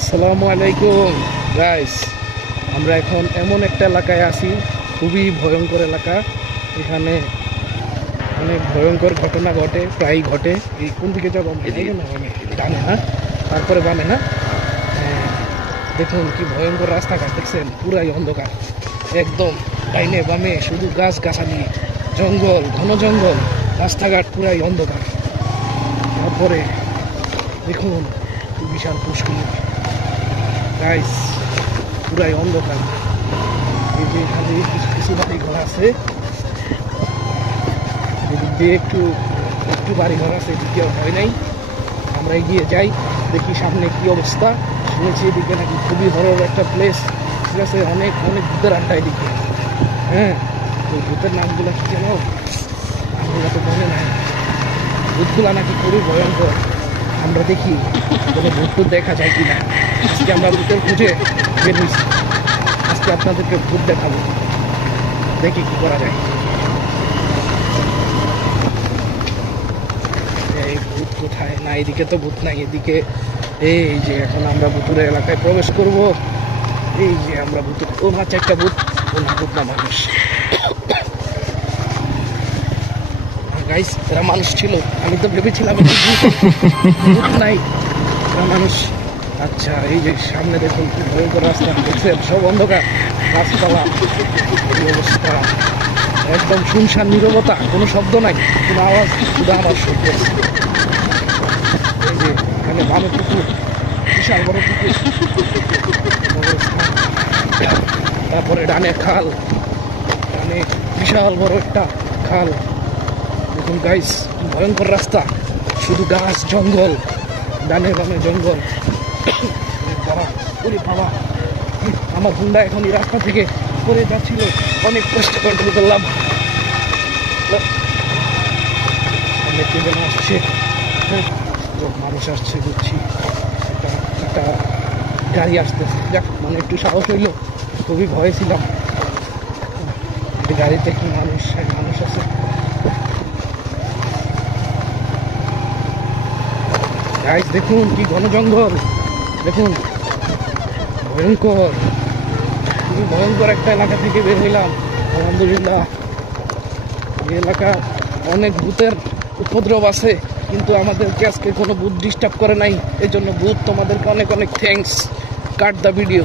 আসসালামু আলাইকুম গাইস, আমরা এখন এমন একটা এলাকায় আছি, খুবই ভয়ঙ্কর এলাকা। এখানে অনেক ভয়ঙ্কর ঘটনা ঘটে, প্রায় ঘটে। এই কোন দিকে যাবো? ডানে না, তারপরে বামে না। দেখুন কি ভয়ঙ্কর রাস্তাঘাট, দেখছেন? পুরাই অন্ধকার একদম। ডাইনে বামে শুধু গাছ গাছালি, জঙ্গল, ঘন জঙ্গল, রাস্তাঘাট পুরাই অন্ধকার। তারপরে দেখুন বিশাল পুষ্করিণী গাইস, পুরাই অন্ধকার। এই যে এখানে কিছু কিছু বাড়ি ঘর আছে, এদিক দিয়ে একটু একটু বাড়ি ঘর আছে, এদিক দিয়ে হয় নাই। আমরা এগিয়ে যাই, দেখি সামনে কি অবস্থা। শুনেছি এদিকে নাকি খুবই হরর একটা প্লেস, ঠিক আছে? অনেক অনেক ভূতের আড্ডা এদিকে। হ্যাঁ, ওই ভূতের নামগুলো কি যেন, নামগুলো তো মনে নাই। ভূতগুলা নাকি খুবই ভয়ঙ্কর। আমরা দেখি কোনো ভূত দেখা যায় কিনা। আজকে আমরা ভূতের খুঁজে বের হয়েছি, আজকে আপনাদেরকে ভূত দেখাবো, দেখি কি করা যায়। এই ভূত কোথায়? না, এদিকে তো ভূত নাই, এদিকে এই যে এখন আমরা ভূতুরের এলাকায় প্রবেশ করব। এই যে আমরা ভূতুর, ও মাছ একটা ভূত, ও না ভূত না, মানুষ। গাইস, এরা মানুষ ছিল, আমি তো ভেবেছিলাম ভূত নাই, এরা মানুষ। আচ্ছা, এই যে সামনে দেখুন কি ভয়ঙ্কর রাস্তা, দেখছেন? সব অন্ধকার, গাছপালা, এই অবস্থা। একদম শুনশান নীরবতা, কোনো শব্দ নাই, কোনো আওয়াজ, শুধু আওয়াজ শব্দ। এই যে এখানে বামে পুকুর, বিশাল বড় পুকুর, তারপরে ডানে খাল, ডানে বিশাল বড় একটা খাল। দেখুন গাইস, ভয়ঙ্কর রাস্তা, শুধু গাছ জঙ্গল, ডানে বামে জঙ্গল। বাবা, আমার হুন্ডা এখন এই রাস্তা থেকে পড়ে যাচ্ছিল, অনেক কষ্ট কন্ট্রোল করলাম। আসছে, মানুষ আসছে বুঝছি, একটা গাড়ি আসতেছে। যাক, মানে একটু সাহস হইল, খুবই ভয়ে ছিলাম। গাড়িতে কি মানুষ মানুষ আছে। গাইস দেখুন কি ঘন জঙ্গল, দেখুন ভয়ঙ্কর, খুবই ভয়ঙ্কর একটা এলাকা থেকে বের হইলাম। আলহামদুলিল্লাহ, এই এলাকা অনেক ভূতের উপদ্রব আছে, কিন্তু আমাদেরকে আজকে কোনো ভূত ডিস্টার্ব করে নাই। এই জন্য ভূত তোমাদেরকে অনেক অনেক থ্যাঙ্কস। Cut the video.